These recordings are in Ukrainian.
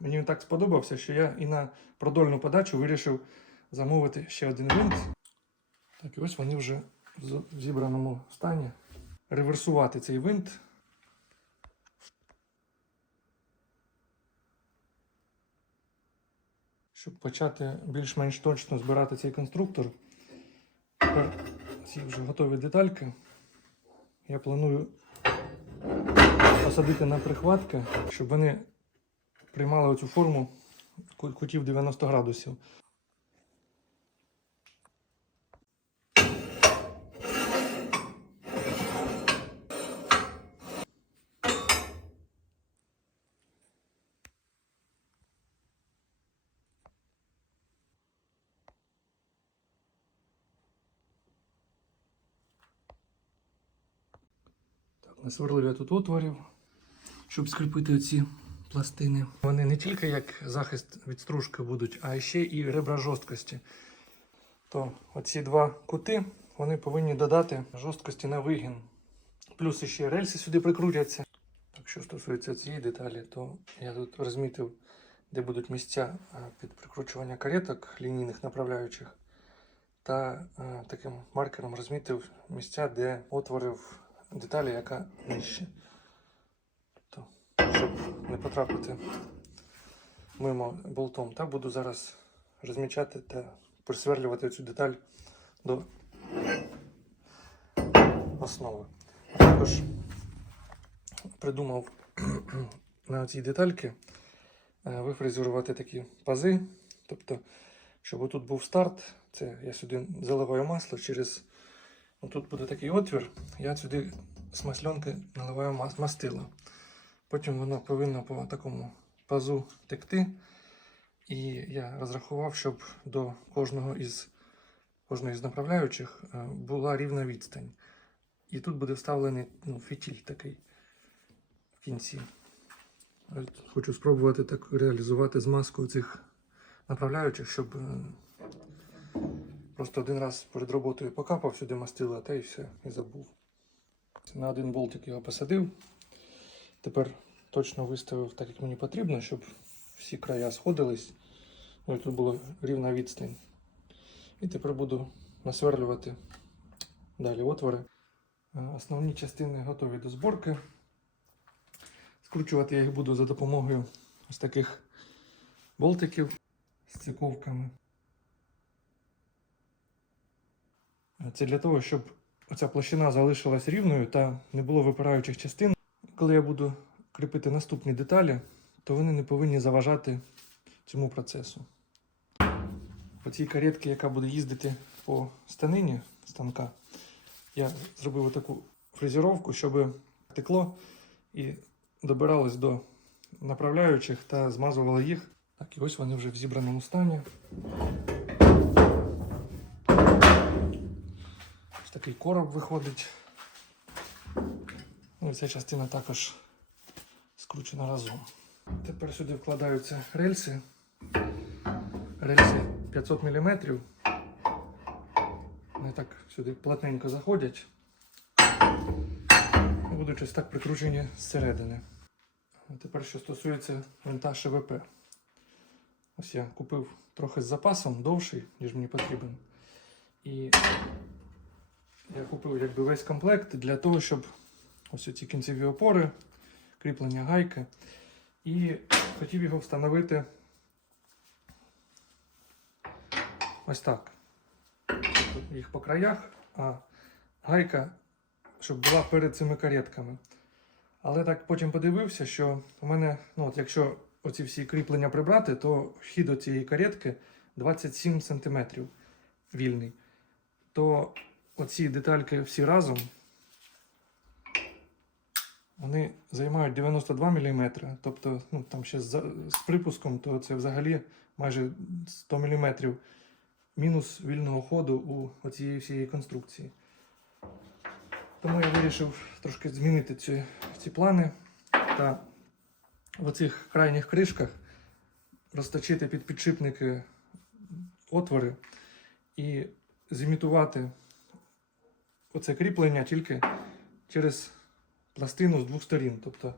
Мені він так сподобався, що я і на продольну подачу вирішив замовити ще один винт. Так, і ось вони вже в зібраному стані. Реверсувати цей винт. Щоб почати більш-менш точно збирати цей конструктор. Тепер ці вже готові детальки. Я планую посадити на прихватки, щоб вони приймали оцю форму ку- кутів 90 градусів. Насверлив я тут отворів, щоб скріпити оці пластини. Вони не тільки як захист від стружки будуть, а ще і ребра жорсткості. То оці два кути вони повинні додати жорсткості на вигін. Плюс ще рельси сюди прикрутяться. Так, що стосується цієї деталі, то я тут розмітив, де будуть місця під прикручування кареток лінійних направляючих. Та таким маркером розмітив місця, де отвори в деталі, яка нижче. Не потрапити мимо болтом, та буду зараз розмічати та присверлювати цю деталь до основи. Також придумав на цій детальки е, вифрезерувати такі пази. Тобто, щоб тут був старт, це я сюди заливаю масло через. Тут буде такий отвір, я сюди з масленки наливаю мас- мастило. Потім воно повинно по такому пазу текти. І я розрахував, щоб до кожного із кожної з направляючих е, була рівна відстань. І тут буде вставлений ну, фітіль такий в кінці. Хочу спробувати так реалізувати змазку цих направляючих, щоб е, просто один раз перед роботою покапав сюди мастила, та і все, і забув. На один болтик його посадив. Тепер точно виставив так, як мені потрібно, щоб всі края сходились. Ну, і тут була рівна відстань. І тепер буду насверлювати далі отвори. Е, Основні частини готові до зборки. Скручувати я їх буду за допомогою ось таких болтиків з циковками. Це для того, щоб оця площина залишилась рівною та не було випираючих частин. Коли я буду кріпити наступні деталі, то вони не повинні заважати цьому процесу. По цій каретці, яка буде їздити по станині станка, я зробив таку фрезеровку, щоб текло і добиралось до направляючих та змазувало їх. Так, і ось вони вже в зібраному стані. Ось такий короб виходить. Ну і ця частина також скручена разом. Тепер сюди вкладаються рельси. Рельси 500 мм. Вони так сюди плотненько заходять. Будуть так прикручені зсередини. Тепер, що стосується винта ШВП. Ось я купив трохи з запасом довший, ніж мені потрібен. І я купив якби весь комплект для того, щоб ось ці кінцеві опори, кріплення гайки. І хотів його встановити ось так. Тут їх по краях, а гайка, щоб була перед цими каретками. Але так потім подивився, що у мене, ну от якщо оці всі кріплення прибрати, то вхід до цієї каретки 27 см вільний. То оці детальки всі разом вони займають 92 мм. Тобто, ну там ще з, з припуском, то це взагалі майже 100 мм мінус вільного ходу у цієї всієї конструкції. Тому я вирішив трошки змінити ці, ці плани та в оцих крайніх кришках розточити під підшипники отвори і зімітувати оце кріплення тільки через пластину з двох сторін. Тобто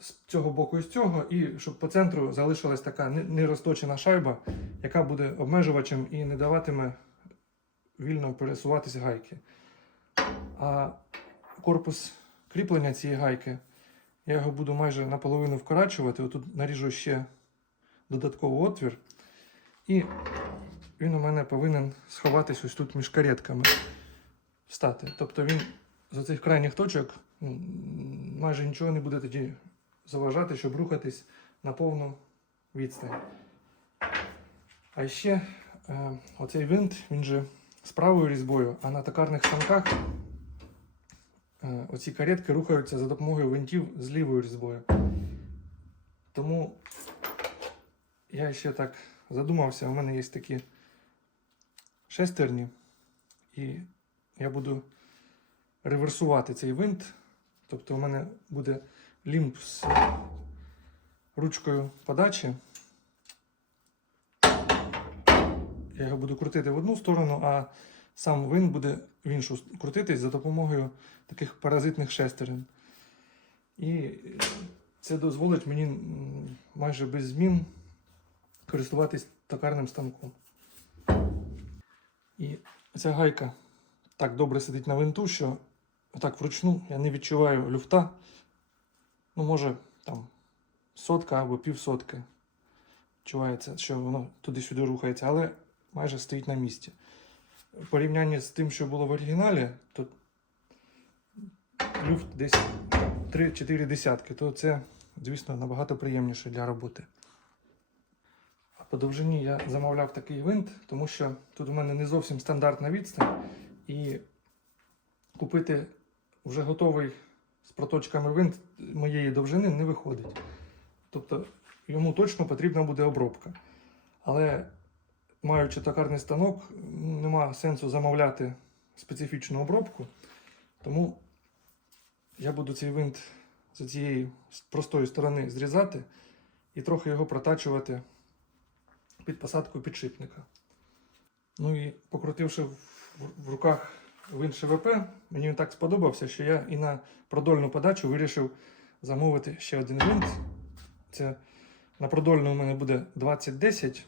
з цього боку і з цього, і щоб по центру залишилась така не- нерозточена шайба, яка буде обмежувачем і не даватиме вільно пересуватися гайки. А корпус кріплення цієї гайки, я його буду майже наполовину вкорачувати. Отут наріжу ще додатковий отвір. І він у мене повинен сховатись ось тут між каретками встати. Тобто він з оцих крайніх точок ну, майже нічого не буде тоді заважати, щоб рухатись на повну відстань. А ще е, оцей винт, він же з правою різьбою, а на токарних станках е, оці каретки рухаються за допомогою винтів з лівою різьбою. Тому я ще так задумався, у мене є такі шестерні, і я буду реверсувати цей винт. Тобто у мене буде лімб з ручкою подачі. Я його буду крутити в одну сторону, а сам винт буде в іншу крутитись за допомогою таких паразитних шестерень. І це дозволить мені майже без змін користуватись токарним станком. І ця гайка так добре сидить на винту, що так вручну я не відчуваю люфта. Ну, може, там сотка або півсотки. Відчувається, що воно туди-сюди рухається, але майже стоїть на місці. В порівнянні з тим, що було в оригіналі, то люфт десь 3-4 десятки, то це, звісно, набагато приємніше для роботи. А по довжині я замовляв такий винт, тому що тут у мене не зовсім стандартна відстань. І купити вже готовий з проточками винт моєї довжини не виходить. Тобто йому точно потрібна буде обробка. Але маючи токарний станок, нема сенсу замовляти специфічну обробку. Тому я буду цей винт з цієї простої сторони зрізати і трохи його протачувати під посадку підшипника. Ну і покрутивши в руках винт ШВП, мені він так сподобався, що я і на продольну подачу вирішив замовити ще один винт. Це на продольну у мене буде 2010,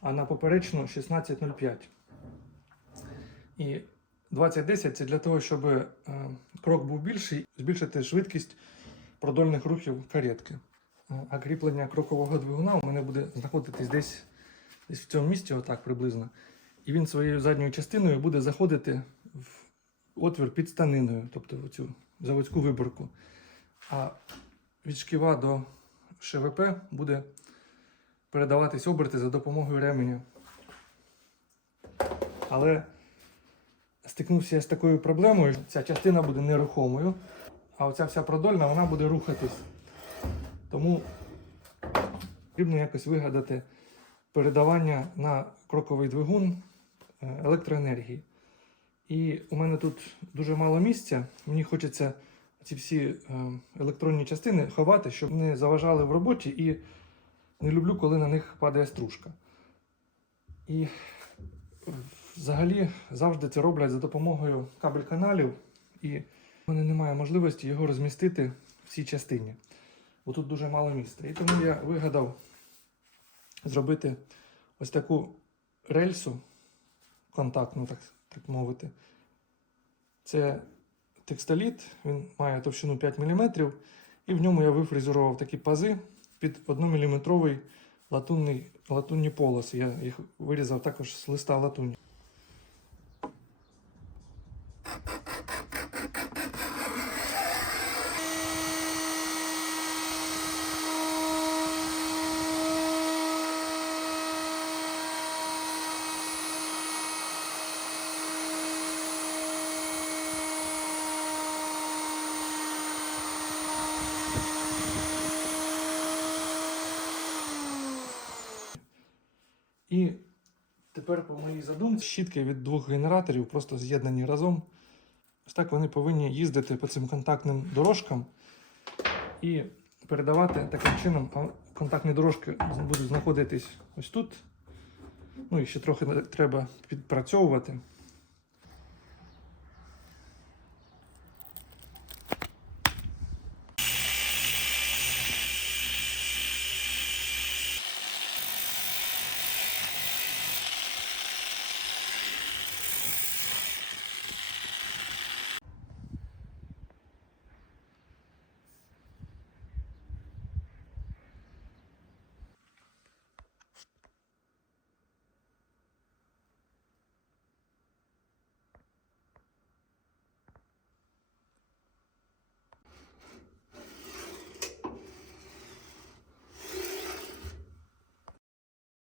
а на поперечну 1605. І 2010 це для того, щоб е, крок був більший, збільшити швидкість продольних рухів каретки. Е, А кріплення крокового двигуна у мене буде знаходитись десь, десь в цьому місці, отак приблизно. І він своєю задньою частиною буде заходити в отвір під станиною, тобто в цю заводську виборку. А від шківа до ШВП буде передаватись оберти за допомогою ременя. Але стикнувся я з такою проблемою, ця частина буде нерухомою, а оця вся продольна вона буде рухатись. Тому потрібно якось вигадати передавання на кроковий двигун електроенергії. І у мене тут дуже мало місця. Мені хочеться ці всі е, електронні частини ховати, щоб не заважали в роботі, і не люблю, коли на них падає стружка. І взагалі завжди це роблять за допомогою кабель-каналів, і в мене немає можливості його розмістити в цій частині. Бо тут дуже мало місця. І тому я вигадав зробити ось таку рельсу контактну, так, так мовити. Це текстоліт, він має товщину 5 мм, і в ньому я вифрезерував такі пази під 1-мм латунні полоси. Я їх вирізав також з листа латуні. І тепер по моїй задумці щітки від двох генераторів просто з'єднані разом. Ось так вони повинні їздити по цим контактним дорожкам і передавати таким чином. Контактні дорожки будуть знаходитись ось тут. Ну і ще трохи треба підпрацьовувати.